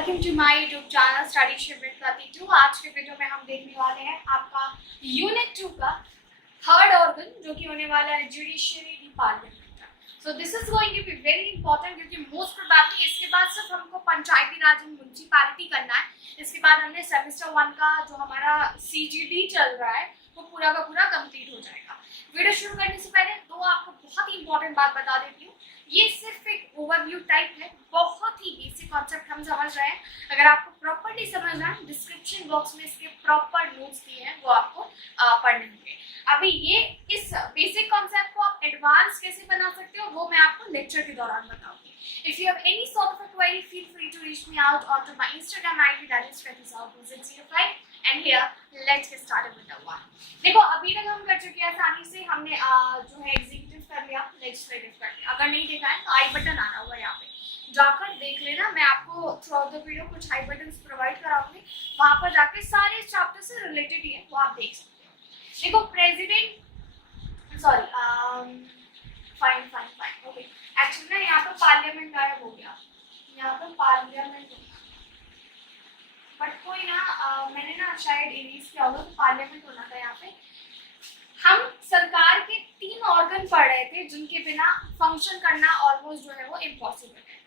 Welcome to my YouTube channel study ship with Prateek. आज के video में हम देखने वाले हैं आपका यूनिट 2 का थर्ड ऑर्गन जो कि होने वाला है judiciary the parliament. So this is going to be very important क्योंकि मोस्ट प्रोबेबली इसके बाद सिर्फ हमको पंचायती राज एंड म्युनिसिपैलिटी करना है। इसके बाद हमने सेमेस्टर 1 का जो हमारा CGD चल रहा है वो पूरा का पूरा कंप्लीट हो जाएगा। वीडियो शुरू करने से पहले दो आपको बहुत ही इंपॉर्टेंट बात बता देती हूँ। ये सिर्फ एक ओवरव्यू टाइप है, बहुत ही बेसिक कॉन्सेप्ट हम समझ रहे हैं। अगर आपको प्रॉपर्ली समझना है डिस्क्रिप्शन बॉक्स में इसके प्रॉपर नोट्स दिए हैं, वो आपको पढ़ने होंगे। अभी ये इस बेसिक कॉन्सेप्ट को आप एडवांस कैसे बना सकते हो वो मैं आपको लेक्चर के दौरान बताऊंगी। If you have any sort of a query, feel free to reach me out or to my Instagram ID, that is Pratisau2005. And here, let's get started with the one. देखो अभी तक हम कर चुके हैं आसानी से, हमने जो है एग्जीक्यूटिव कर लिया, लेजिस्लेटिव कर लिया। अगर नहीं देखा है तो आई बटन आना होगा यहाँ पे, जाकर देख लेना। मैं आपको थ्रू आउट द वीडियो कुछ आई बटन प्रोवाइड कराऊंगी, वहां पर जाके सारे चैप्टर से रिलेटेड ही है वो आप देख सकते हो। देखो प्रेसिडेंट फाइन ओके, एक्चुअली ना यहाँ पे पार्लियामेंट गायब हो गया, यहाँ पे पार्लियामेंट होगा, बट कोई ना मैंने ना शायद इरेज किया होगा, तो पार्लियामेंट होना था यहाँ पे। हम सरकार के 3 ऑर्गन पढ़ रहे थे जिनके बिना फंक्शन करना ऑलमोस्ट जो है वो इम्पॉसिबल है।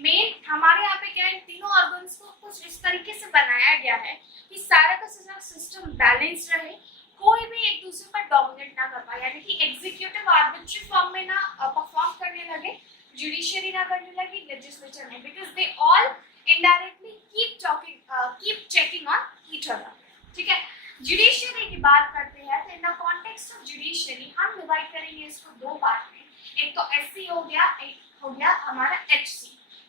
मेन हमारे यहाँ पे क्या है, इन तीनों ऑर्गन्स को कुछ इस तरीके से बनाया गया है कि सारा का सारा सिस्टम बैलेंस रहे, कोई भी एक दूसरे पर डोमिनेट ना कर पाए, यानी कि एग्जीक्यूटिव आर्बिट्री फॉर्म में ना परफॉर्म करने लगे, जुडिशियरी ना करने लगी, लेजिस्लेचर में, because they all indirectly keep checking on each other. ठीक है, जुडिशियरी की बात करते हैं तो in the context of judiciary हम डिवाइड करेंगे इसको 2 पार्ट में। एक तो SC हो गया, एक हो गया हमारा HC,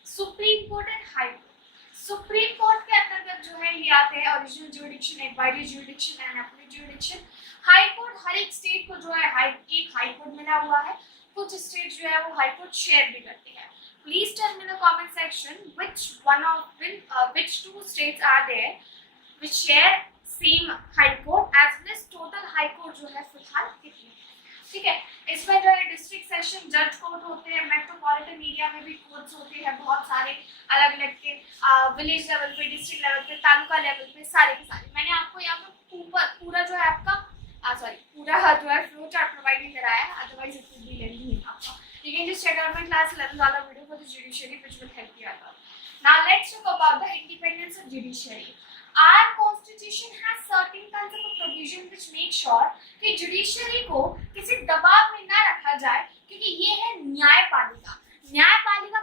Supreme Court and High Court. Supreme Court के अंतर्गत जो है ये आते हैं original jurisdiction, advisory jurisdiction and appeal jurisdiction. High Court हर एक स्टेट को जो है एक हाई कोर्ट मिला हुआ है, कुछ स्टेट जो है वो हाई कोर्ट शेयर भी करते हैं। Please tell me in the comment section which 2 states are there which share same high court as well as total high court जो है फिलहाल कितने। ठीक है, इसमें जो है डिस्ट्रिक्ट सेशन जज कोर्ट होते हैं, मेट्रोपॉलिटन एरिया में भी कोर्ट्स होते हैं बहुत सारे अलग अलग के, विलेज लेवल पे, डिस्ट्रिक्ट लेवल पे, तालुका लेवल पे, सारे के सारे। मैंने आपको यहाँ पे पूरा जो है आपका पूरा जो है फ्लो चार्ट प्रोवाइड नहीं कराया है, otherwise it would be lengthy आपका। You can just check out my class 11th वाला video for the judiciary which will help you a lot. Now let's talk about the independence of judiciary. Our constitution has certain kinds of provision which make sure कि judiciary को किसी दबाव में ना रखा जाए, क्योंकि ये है न्यायपालिका। न्यायपालिका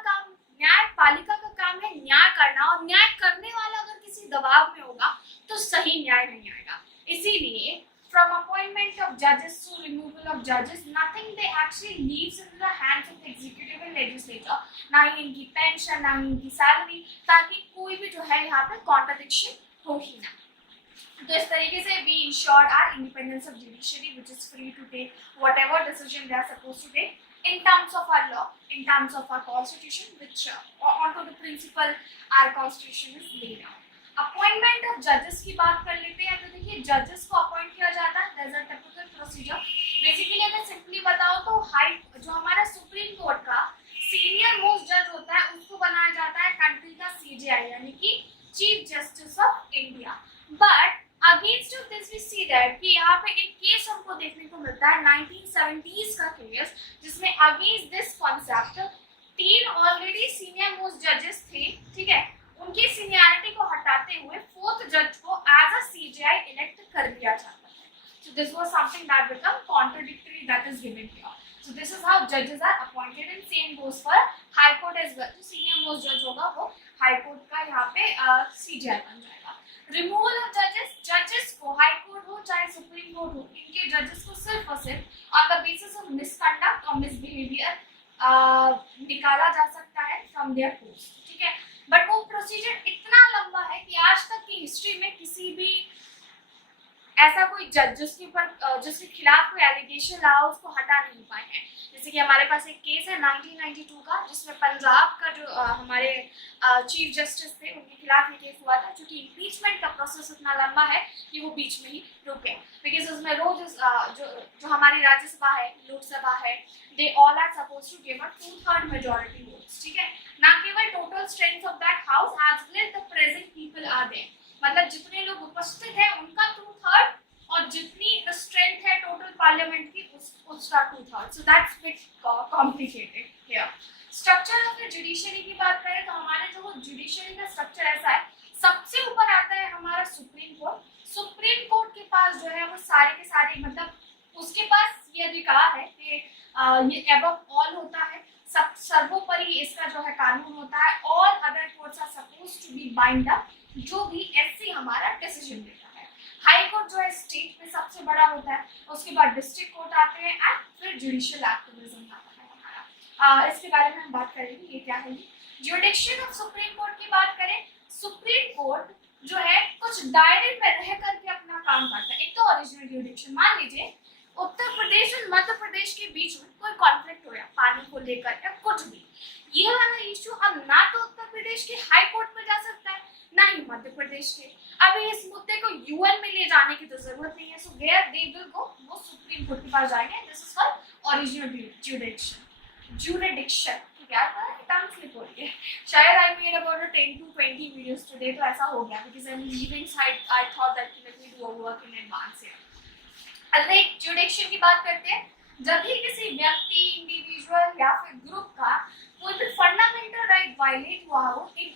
का काम है न्याय करना, और न्याय करने वाला अगर किसी दबाव में होगा तो सही न्याय नहीं आएगा। इसीलिए from appointment of judges to removal of judges, nothing they actually leaves in the hands of the executive and legislature, ना ही इनकी पेंशन, ना ही इनकी सैलरी, ताकि कोई भी जो है यहाँ पे कॉन्ट्रडिक्शन हो ही ना। तो इस तरीके से we ensure our independence of judiciary which is free to take whatever decision they are supposed to take in terms of our law, in terms of our constitution, which onto the principle our constitution is laid out. Appointment of जजेस की बात कर लेते हैं। तो देखिए जजेस को अपॉइंट किया जाता है, there is a typical procedure. Basically अगर सिंपली बताओ तो हाई जो हमारा सुप्रीम कोर्ट का सीनियर मोस्ट जज होता है उसको बनाया जाता है कंट्री का CJI, यानी कि chief justice of India. But against of this we see that कि यहाँ पे एक केस हमको देखने को मिलता है 1970s का केस, जिसमें against this concept 3 already senior most जजेस थे, ठीक है, उनकी सीनियरिटी को हटाते हुए 4th जज को एज अ CJI इलेक्ट कर दिया जाता है। So this was something that become contradictory that is given here. So this is how judges are appointed and same goes for high court as well. तो senior most judge होगा वो high court का यहाँ पे CJI बन जाएगा। Removal of judges को high court हो चाहे supreme court हो, इनके judges को सिर्फ और सिर्फ on the basis of misconduct or misbehavior निकाला जा सकता है from their post। ठीक है, बट वो प्रोसीजर इतना लंबा है कि आज तक की हिस्ट्री में किसी भी ऐसा कोई जज जिसके खिलाफ कोई एलिगेशन रहा उसको हटा नहीं पाए हैं। जैसे कि हमारे पास एक केस है 1992 का, जिसमें पंजाब का जो हमारे चीफ जस्टिस थे उनके खिलाफ ये केस हुआ था, क्योंकि इम्पीचमेंट का प्रोसेस इतना लंबा है कि वो बीच में ही रुक गए, बिकॉज केसेस में रोज जो हमारी राज्यसभा है, लोकसभा है, they all are suppose to give a 2/3 majority votes, ठीक है, ना केवल total strength of that house as well as the present people are there, मतलब जितने लोग उपस्थित हैं उनका 2/3 और जितनी स्ट्रेंथ है टोटल पार्लियामेंट की उसका 2/3, so that's bit complicated here. Structure of the judiciary की बात करें तो हमारे जो जुडिशरी का स्ट्रक्चर ऐसा है, सबसे ऊपर आता है हमारा सुप्रीम कोर्ट। सुप्रीम कोर्ट के पास जो है वो सारे के सारे, मतलब उसके पास ये अधिकार है कि ये एबव ऑल होता है, सब सर्वोपरि इसका जो है कानून होता है। All other courts are suppose to be bind up, जो भी ऐसी हमारा डिसीजन देता है। हाई कोर्ट जो है स्टेट में सबसे बड़ा होता है, उसके बाद डिस्ट्रिक्ट कोर्ट आते हैं एंड फिर जुडिशियल एक्टिविज्म आता है हमारा। इसके बारे में हम बात करेंगे, ये क्या है। ज्यूडिक्शन ऑफ सुप्रीम कोर्ट की बात करें, सुप्रीम कोर्ट जो है कुछ दायरे में रह करके अपना काम करता है। एक तो ओरिजिनल ज्यूडिक्शन, मान लीजिए उत्तर प्रदेश और मध्य प्रदेश के बीच में कोई कॉन्फ्लिक्ट हो या पानी को लेकर या कुछ भी, ये वाला इश्यू अब ना तो उत्तर प्रदेश के हाई कोर्ट में जा सकता है ना ही मध्य प्रदेश के। अभी इस मुद्दे को यूएन में ले जाने की तो जरूरत नहीं है, so where they will go, वो सुप्रीम कोर्ट के पास जाएंगे। This is called original jurisdiction. क्या था, टंग स्लिप हो रही है शायद। I made about 10 to 20 videos today, तो ऐसा हो गया because I am leaving side. I thought that let me do a work in advance here. अगले ज्यूडिक्शन की बात करते हैं, जब भी किसी व्यक्ति, इंडिविजुअल या फिर ग्रुप का कोई भी फंडामेंटल राइट वायलेट हुआ हो, in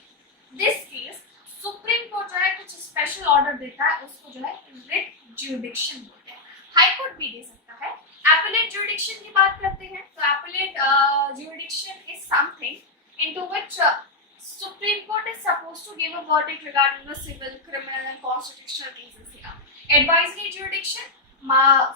this case supreme court जो है कुछ स्पेशल ऑर्डर देता है, उसको जो है रिट ज्यूडिक्शन बोलते हैं। हाई कोर्ट भी दे सकता है। एपेलेट ज्यूडिक्शन की बात करते हैं तो appellate jurisdiction is something into which Supreme Court is supposed to give a verdict regarding the civil, criminal and constitutional cases here. Advisory jurisdiction,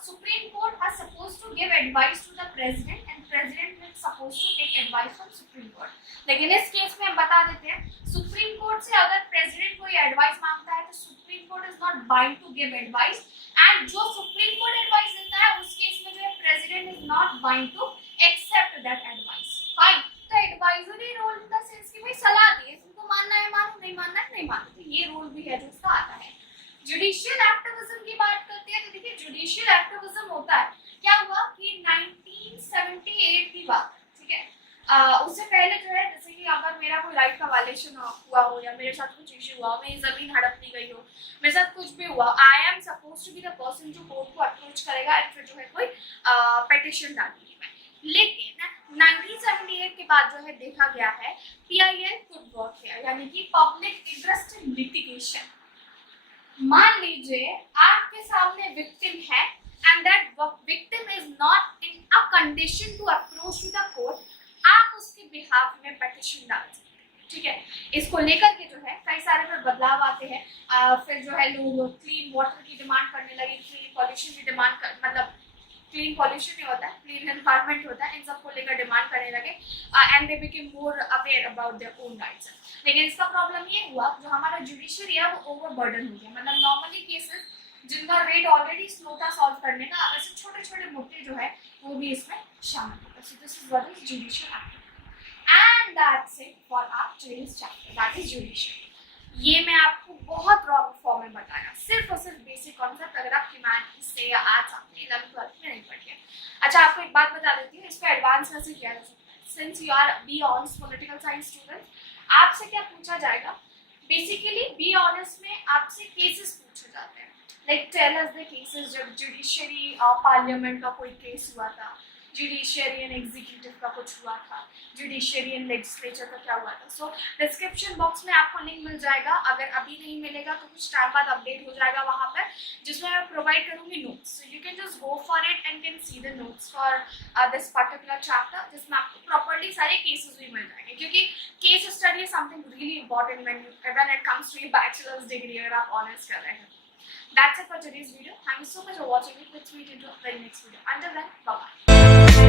Supreme Court are supposed to give advice to the President and President is supposed to take advice from Supreme Court. लेकिन इस case में हम बता देते हैं, supreme court से अगर president कोई एडवाइस मांगता है तो Supreme Court is not bind to give advice, and जो सुप्रीम कोर्ट एडवाइस देता है उस केस में जो है president is not bind to accept that advice. Fine, तो advisory role in the sense कि भाई सलाह दिए, तुमको मानना है मानो, नहीं मानना है नहीं मानो, तो ये रोल भी है जो उसका आता है। जुडिशियल एक्टिविज्म की बात करते हैं तो देखिए जुडिशियल एक्टिविज्म होता है, क्या हुआ कि 1978 की बात है, ठीक है। उससे पहले जो है, जैसे कि अगर मेरा कोई राइट का वायलेशन हुआ हो या मेरे साथ कुछ इश्यू हुआ हो, मेरी जमीन हड़प ली गई हो, मेरे साथ कुछ भी हुआ, I am suppose to be the person जो कोर्ट को अप्रोच करेगा एंड फिर जो है कोई पिटीशन डालेगी मैं। लेकिन 1978 के बाद जो है देखा गया है PIL कुड वर्क हियर, यानी कि पब्लिक इंटरेस्ट इन लिटिगेशन। मान लीजिए आपके सामने विक्टिम है and that victim is not in a condition to approach to the court, आप उसके बिहाफ में पिटीशन डाल सकते हैं, ठीक है। इसको लेकर के जो है कई सारे फिर बदलाव आते हैं। फिर जो है लोग क्लीन वाटर की डिमांड करने लगे, क्लीन पॉल्यूशन की डिमांड मतलब क्लीन पॉल्यूशन नहीं होता है, क्लीन एनवायरनमेंट होता है, इन सबको लेकर डिमांड करने लगे and they became more aware about their own rights. लेकिन इसका प्रॉब्लम ये हुआ, जो हमारा जुडिशरी है वो ओवरबर्डन हो गया, मतलब नॉर्मली केसेस जिनका रेट ऑलरेडी स्लो था सॉल्व करने का, अब ऐसे छोटे छोटे मुद्दे जो है वो भी इसमें शामिल होता है। So this is what is judicial activity and that's it for our today's chapter, that is judiciary. ये मैं आपको बहुत रॉ फॉर्म में बताया, सिर्फ और सिर्फ बेसिक कॉन्सेप्ट, अगर आप ह्यूमैनिटीज से या आज आपने 11th-12th में नहीं पढ़ी है। अच्छा, आपको एक बात बता देती हूँ, इस पर एडवांस कैसे किया जा सकता है। Since you are B honours political science student, आपसे क्या पूछा जाएगा, बेसिकली बी ऑनर्स में आपसे केसेस पूछे जाते हैं, like tell us the cases जब जुडिशरी पार्लियामेंट का कोई केस हुआ था, जुडिशरी एंड एग्जीक्यूटिव का कुछ हुआ था, जुडिशरी एंड लेजिस्लेचर का क्या हुआ था। सो डिस्क्रिप्शन बॉक्स में आपको लिंक मिल जाएगा, अगर अभी नहीं मिलेगा तो कुछ टाइम बाद अपडेट हो जाएगा वहाँ पर, जिसमें मैं प्रोवाइड करूँगी notes. So you can just go for it and can see the notes for this particular chapter, जिसमें आपको प्रॉपर्ली सारे केसेस भी मिल जाएंगे, क्योंकि case study is something really important when it comes to your bachelors degree अगर आप honours कर रहे हैं। That's it for today's video. Thank you so much for watching it. Let's meet in the very next video. Until then, bye bye.